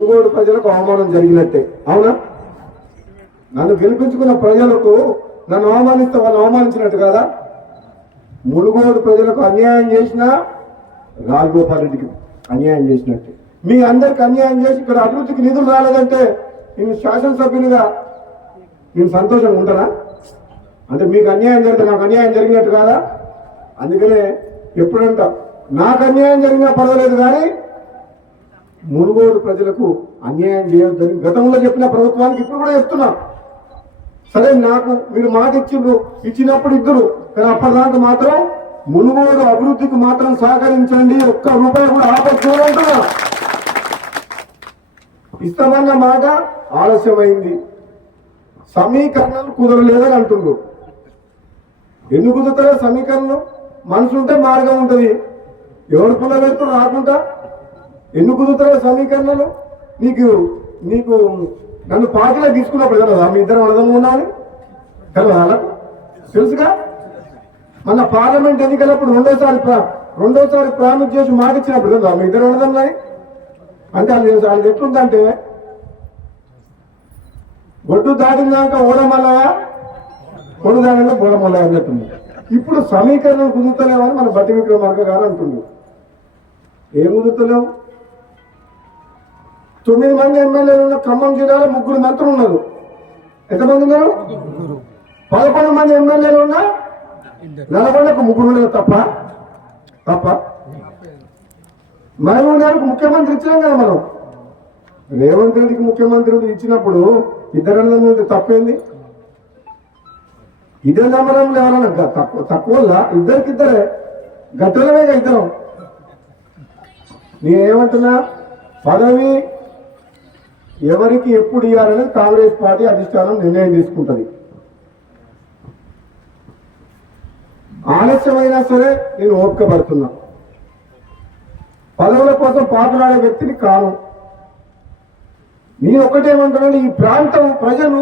మునుగోడు ప్రజలకు అవమానం జరిగినట్టే. అవునా? నన్ను గెలిపించుకున్న ప్రజలకు నన్ను అవమానిస్తే వాళ్ళు అవమానించినట్టు కదా. మునుగోడు ప్రజలకు అన్యాయం చేసినా రాజగోపాల్ రెడ్డికి అన్యాయం చేసినట్టే. మీ అందరికి అన్యాయం చేసి ఇక్కడ అభివృద్ధికి నిధులు రాలేదంటే నేను శాసనసభ్యునిగా నేను సంతోషంగా ఉంటానా? అంటే మీకు అన్యాయం జరిగితే నాకు అన్యాయం జరిగినట్టు కాదా? అందుకనే ఎప్పుడంట నాకు అన్యాయం జరిగినా పర్వాలేదు, కానీ మునుగోడు ప్రజలకు అన్యాయం చేయొద్దని గతంలో చెప్పిన ప్రభుత్వానికి ఇప్పుడు కూడా చెప్తున్నా. సరే, నాకు మీరు మాట ఇచ్చినప్పుడు ఇద్దరు, కానీ అప్పటిదాకా మాత్రం మునుగోడు అభివృద్ధికి మాత్రం సహకరించండి, ఒక్క రూపాయి కూడా ఆపచ్చు అంటున్నా. ఇస్తామన్న మాట ఆలస్యమైంది, సమీకరణలు కుదరలేదని అంటుండ్రు. ఎందుకు కుదురుతారో సమీకరణలు? మనసు ఉంటే మార్గం ఉంటుంది. ఎవరు పుల్ల పెడుతూ రాకుండా ఎందుకు కుదురుతారో సమీకరణలు? నీకు నన్ను పార్టీలో తీసుకున్నప్పుడు కదా మీ ఇద్దరు అర్థం ఉన్నామని కదా వాళ్ళకు తెలుసుగా. మన పార్లమెంట్ ఎన్నికలప్పుడు రెండోసారి ప్రామిస్ చేసి మాట ఇచ్చినప్పుడు కదా మీ ఇద్దరు అర్థంన్నాయి. అంటే అది ఎట్లుందంటే ఒడ్డు దాటినాక ఓడమల్లయా, కొడు దానిలో బోడమల్లయా అన్నట్టుంది. ఇప్పుడు సమీకరణం కుదురుతలేవని మన బట్టి విక్రమార్క గారు అంటున్నారు. ఏం కుదురుతలేవు? 9 మంది ఎమ్మెల్యేలు ఉన్న ఖమ్మం జిల్లాలో 3 మంత్రులు ఉన్నారు. ఎంతమంది ఉన్నారు? 11 మంది ఎమ్మెల్యేలు ఉన్నా నల్గొండకు 3 ఉన్నారు. తప్ప మహబూబ్ గారికి ముఖ్యమంత్రి ఇచ్చినాం కదా మనం. రేవంత్ రెడ్డికి ముఖ్యమంత్రి ఇచ్చినప్పుడు ఇద్దరు తప్పేంది? ఇదే నమ్మడం ఎవరన్నా తక్కువ ఇద్దరికిద్దరే గట్టలమే ఇద్దరం. నేనేమంటున్నా, పదవి ఎవరికి ఎప్పుడు ఇవ్వాలనేది కాంగ్రెస్ పార్టీ అధిష్టానం నిర్ణయం తీసుకుంటుంది. ఆలస్యమైనా సరే నేను ఓపిక పడుతున్నా. పదవుల కోసం పాటులాడే వ్యక్తిని కాను. నేను ఒకటేమంటున్నాను, ఈ ప్రాంతం ప్రజలు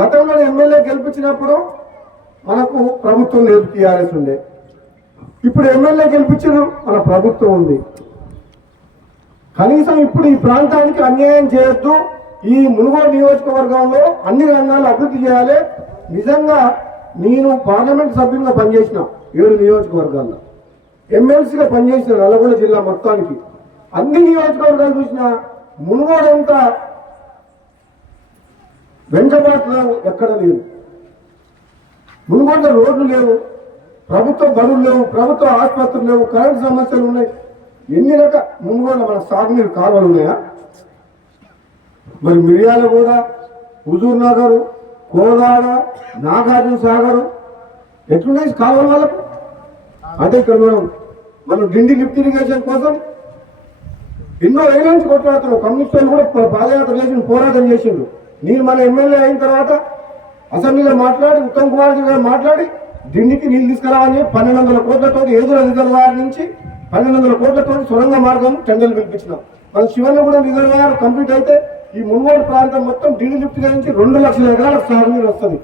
గతంలో ఎమ్మెల్యే గెలిపించినప్పుడు మనకు ప్రభుత్వం లేదు, టీఆర్ఎస్ ఉండే. ఇప్పుడు ఎమ్మెల్యే గెలిపించారు, మన ప్రభుత్వం ఉంది. కనీసం ఇప్పుడు ఈ ప్రాంతానికి అన్యాయం చేయొద్దు. ఈ మునుగోడు నియోజకవర్గంలో అన్ని రంగాలు అభివృద్ధి చేయాలి. నిజంగా నేను పార్లమెంట్ సభ్యులుగా పనిచేసిన 7 నియోజకవర్గాల్లో, ఎమ్మెల్సీగా పనిచేసిన నల్గొండ జిల్లా మొత్తానికి. అన్ని నియోజకవర్గాలు చూసిన మునుగోడు అంతా వెంటబాటులో ఎక్కడ లేదు. మునుగోడులో రోడ్లు లేవు, ప్రభుత్వ బడులు లేవు, ప్రభుత్వ ఆసుపత్రులు లేవు, కరెంటు సమస్యలు ఉన్నాయి. ఎన్ని రకాల మునుగోడులో మన సాగునీరు కాలువలు ఉన్నాయా? మరి మిర్యాలగూడ, హుజూర్ నగర్, కోదాడ, నాగార్జున సాగర్ ఎట్లున్నాయి కాలువల వాళ్ళకు? అంటే ఇక్కడ మనం డిండి లిఫ్ట్ ఇరిగేషన్ కోసం ఎన్నో ఏళ్ళ నుంచి కొట్లాడుతున్నాం. కమ్యూనిస్టులు కూడా పాదయాత్ర చేసి పోరాటం చేసిండ్రు. నేను మన ఎమ్మెల్యే అయిన తర్వాత అసెంబ్లీలో మాట్లాడి ఉత్తమ్ కుమార్ రెడ్డి గారు మాట్లాడి డిండికి నీళ్ళు తీసుకురావాలని 1200 కోట్లతో ఏదో రిజర్వాయర్ నుంచి 1200 కోట్లతో సొరంగ మార్గం టెండర్లు పిలిపించినాం. మన శివన్న కూడా రిజర్వాయర్ కంప్లీట్ అయితే ఈ మునుగోడు ప్రాంతం మొత్తం డిండి లిఫ్ట్ నుంచి 2 లక్షల ఎకరాలకు సాగునీరు వస్తుంది.